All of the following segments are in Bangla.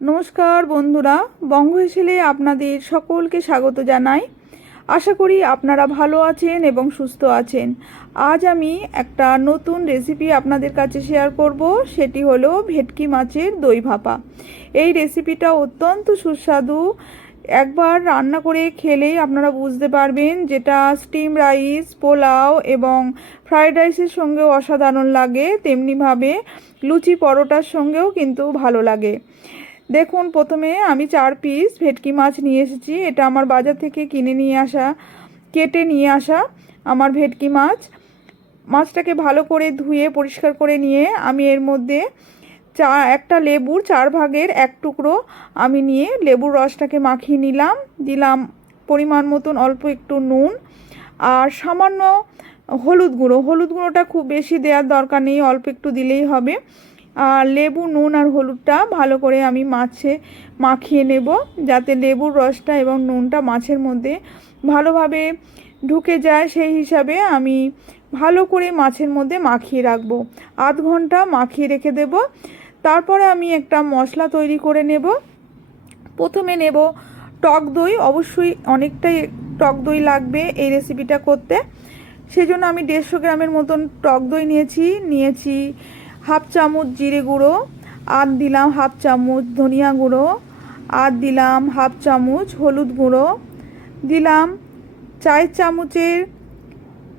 নমস্কার বন্ধুরা, বঙ্গ আপনাদের সকলকে স্বাগত জানাই। আশা করি আপনারা ভালো আছেন এবং সুস্থ আছেন। আজ আমি একটা নতুন রেসিপি আপনাদের কাছে শেয়ার করব, সেটি হলো ভেটকি মাছের দই ভাপা। এই রেসিপিটা অত্যন্ত সুস্বাদু। একবার রান্না করে খেলেই আপনারা বুঝতে পারবেন যেটা স্টিম রাইস পোলাও এবং ফ্রায়েড রাইসের সঙ্গেও অসাধারণ লাগে, তেমনিভাবে লুচি পরোটার সঙ্গেও কিন্তু ভালো লাগে। দেখুন, প্রথমে আমি চার পিস ভেটকি মাছ নিয়ে এসেছি। এটা আমার বাজার থেকে কিনে নিয়ে আসা, কেটে নিয়ে আসা আমার ভেটকি মাছ। মাছটাকে ভালো করে ধুয়ে, পরিষ্কার করে নিয়ে আমি এর মধ্যে চা, একটা লেবুর চার ভাগের এক টুকরো আমি নিয়ে লেবুর রসটাকে মাখিয়ে নিলাম। দিলাম পরিমাণ মতন অল্প একটু নুন আর সামান্য হলুদ গুঁড়ো। হলুদ গুঁড়োটা খুব বেশি দেওয়ার দরকার নেই, অল্প একটু দিলেই হবে। আর লেবু, নুন আর হলুদটা ভালো করে আমি মাছে মাখিয়ে নেব, যাতে লেবুর রসটা এবং নুনটা মাছের মধ্যে ভালোভাবে ঢুকে যায়। সেই হিসাবে আমি ভালো করে মাছের মধ্যে মাখিয়ে রাখব। আধ ঘণ্টা মাখিয়ে রেখে দেব। তারপরে আমি একটা মশলা তৈরি করে নেব। প্রথমে নেব টক দই। অবশ্যই অনেকটাই টক দই লাগবে এই রেসিপিটা করতে। সেজন্য আমি দেড়শো গ্রামের মতন টক দই নিয়েছি। নিয়েছি হাফ চামচ জিরে গুঁড়ো আর দিলাম হাফ চামচ ধনিয়া গুঁড়ো আর দিলাম হাফ চামচ হলুদ গুঁড়ো, দিলাম চায়ের চামচের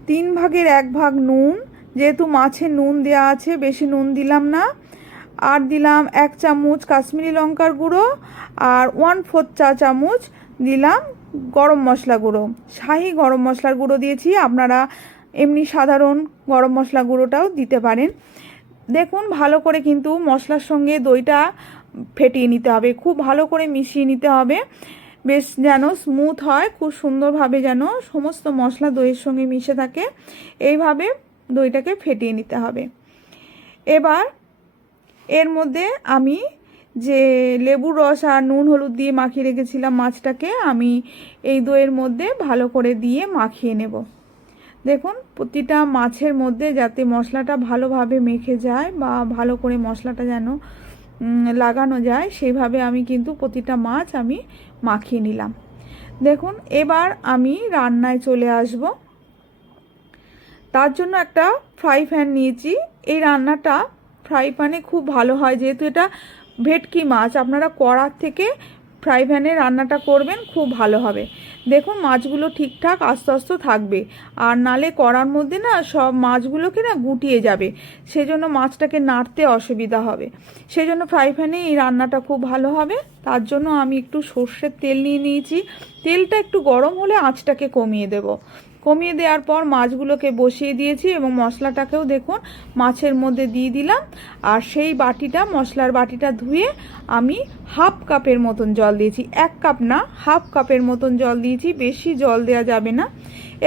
তিন ভাগের এক ভাগ নুন, যেহেতু মাছে নুন দেওয়া আছে, বেশি নুন দিলাম না। আর দিলাম এক চামচ কাশ্মীরি লঙ্কার গুঁড়ো আর ওয়ান ফোর্থ চা চামচ দিলাম গরম মশলা গুঁড়ো। শাহি গরম মশলার গুঁড়ো দিয়েছি, আপনারা এমনি সাধারণ গরম মশলা গুঁড়োটাও দিতে পারেন। দেখুন, ভালো করে কিন্তু মশলার সঙ্গে দইটা ফেটিয়ে নিতে হবে, খুব ভালো করে মিশিয়ে নিতে হবে। বেশ যেন স্মুথ হয়, খুব সুন্দরভাবে যেন সমস্ত মশলা দইয়ের সঙ্গে মিশে থাকে। এইভাবে দইটাকে ফেটিয়ে নিতে হবে। এবার এর মধ্যে আমি যে লেবুর রস আর নুন হলুদ দিয়ে মাখিয়ে রেখেছিলাম মাছটাকে, আমি এই দইয়ের মধ্যে ভালো করে দিয়ে মাখিয়ে নেব। দেখুন, প্রতিটা মাছের মধ্যে যাতে মশলাটা ভালোভাবে মেখে যায় বা ভালো করে মশলাটা যেন লাগানো যায় সেইভাবে আমি কিন্তু প্রতিটা মাছ আমি মাখিয়ে নিলাম। দেখুন, এবার আমি রান্নায় চলে আসব। তার জন্য একটা ফ্রাই প্যান নিয়েছি। এই রান্নাটা ফ্রাই প্যানে খুব ভালো হয়, যেহেতু এটা ভেটকি মাছ। আপনারা কড়ার থেকে ফ্রাই প্যানে রান্নাটা করবেন, খুব ভালো হবে। দেখুন, মাছগুলো ঠিকঠাক আস্তে আস্তে থাকবে। আর নালে কড়ার মধ্যে না সব মাছগুলোকে না গুটিয়ে যাবে। সেজন্য মাছটাকে নাড়তে অসুবিধা হবে। সেজন্য ফ্রাই প্যানে এই রান্নাটা খুব ভালো হবে। তার জন্য আমি একটু সর্ষের তেল নিয়ে নিয়েছি। তেলটা একটু গরম হলে আঁচটাকে কমিয়ে দেব। কমিয়ে দেওয়ার পর মাছগুলোকে বসিয়ে দিয়েছি এবং মশলাটাকেও দেখুন মাছের মধ্যে দিয়ে দিলাম। আর সেই বাটিটা, মশলার বাটিটা ধুয়ে আমি হাফ কাপের মতন জল দিয়েছি। এক কাপ না, হাফ কাপের মতন জল দিয়েছি। বেশি জল দেওয়া যাবে না।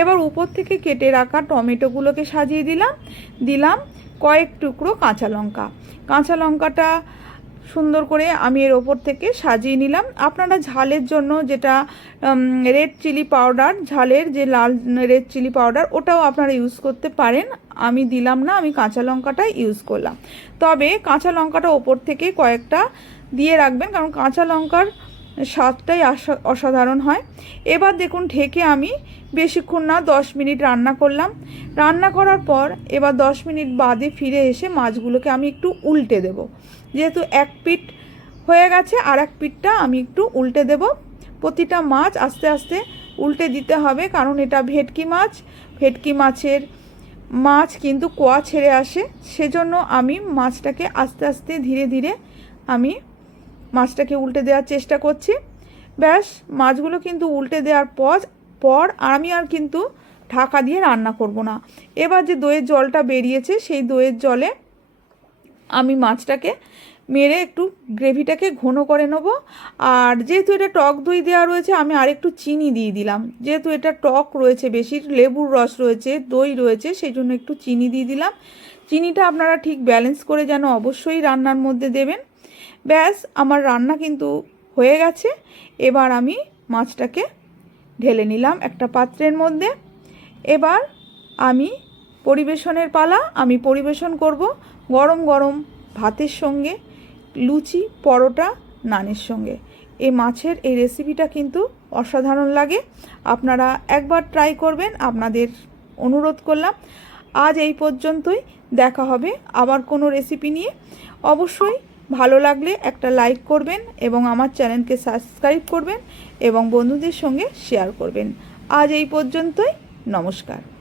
এবার উপর থেকে কেটে রাখা টমেটোগুলোকে সাজিয়ে দিলাম। দিলাম কয়েক টুকরো কাঁচা লঙ্কা। কাঁচা লঙ্কাটা সুন্দর করে আমি এর ওপর থেকে সাজিয়ে নিলাম। আপনারা ঝালের জন্য যেটা রেড চিলি পাউডার ঝালের যে লাল রেড চিলি পাউডার ওটাও আপনারা ইউজ করতে পারেন। আমি দিলাম না, আমি কাঁচা লঙ্কাটাই ইউজ করলাম। তবে কাঁচা লঙ্কাটা ওপর থেকে কয়েকটা দিয়ে রাখবেন, কারণ কাঁচা লঙ্কার স্বাদটাই অসাধারণ হয়। এবার দেখুন ঢেকে আমি বেশিক্ষণ না দশ মিনিট রান্না করলাম। রান্না করার পর এবার দশ মিনিট বাদে ফিরে এসে মাছগুলোকে আমি একটু উল্টে দেব। যেহেতু এক পিঠ হয়ে গেছে আর এক পিঠটা আমি একটু উল্টে দেব। প্রতিটা মাছ আস্তে আস্তে উল্টে দিতে হবে কারণ এটা ভেটকি মাছ। ভেটকি মাছের মাছ কিন্তু কোয়া ছেড়ে আসে। সেজন্য আমি মাছটাকে আস্তে আস্তে ধীরে ধীরে আমি মাছটাকে উল্টে দেওয়ার চেষ্টা করছি। ব্যাস, মাছগুলো কিন্তু উল্টে দেওয়ার পর পর আমি আর কিন্তু ঢাকা দিয়ে রান্না করব না। এবার যে দইয়ের জলটা বেরিয়েছে, সেই দইয়ের জলে আমি মাছটাকে মেরে একটু গ্রেভিটাকে ঘন করে নেব। আর যেহেতু এটা টক দই দেওয়া রয়েছে, আমি আরেকটু চিনি দিয়ে দিলাম। যেহেতু এটা টক রয়েছে, বেশি লেবুর রস রয়েছে, দই রয়েছে, সেই জন্য একটু চিনি দিয়ে দিলাম। চিনিটা আপনারা ঠিক ব্যালেন্স করে যেন অবশ্যই রান্নার মধ্যে দেবেন। ব্যাস, আমার রান্না কিন্তু হয়ে গেছে। এবার আমি মাছটাকে ঢেলে নিলাম একটা পাত্রের মধ্যে। এবার আমি পরিবেশনের পালা, আমি পরিবেশন করব গরম গরম ভাতের সঙ্গে, লুচি, পরোটা, নানের সঙ্গে। এই মাছের এই রেসিপিটা কিন্তু অসাধারণ লাগে। আপনারা একবার ট্রাই করবেন, আপনাদের অনুরোধ করলাম। আজ এই পর্যন্তই, দেখা হবে আবার কোনো রেসিপি নিয়ে। অবশ্যই ভালো লাগলে একটা লাইক করবেন এবং আমার চ্যানেলকে সাবস্ক্রাইব করবেন এবং বন্ধুদের সঙ্গে শেয়ার করবেন। আজ এই পর্যন্তই, নমস্কার।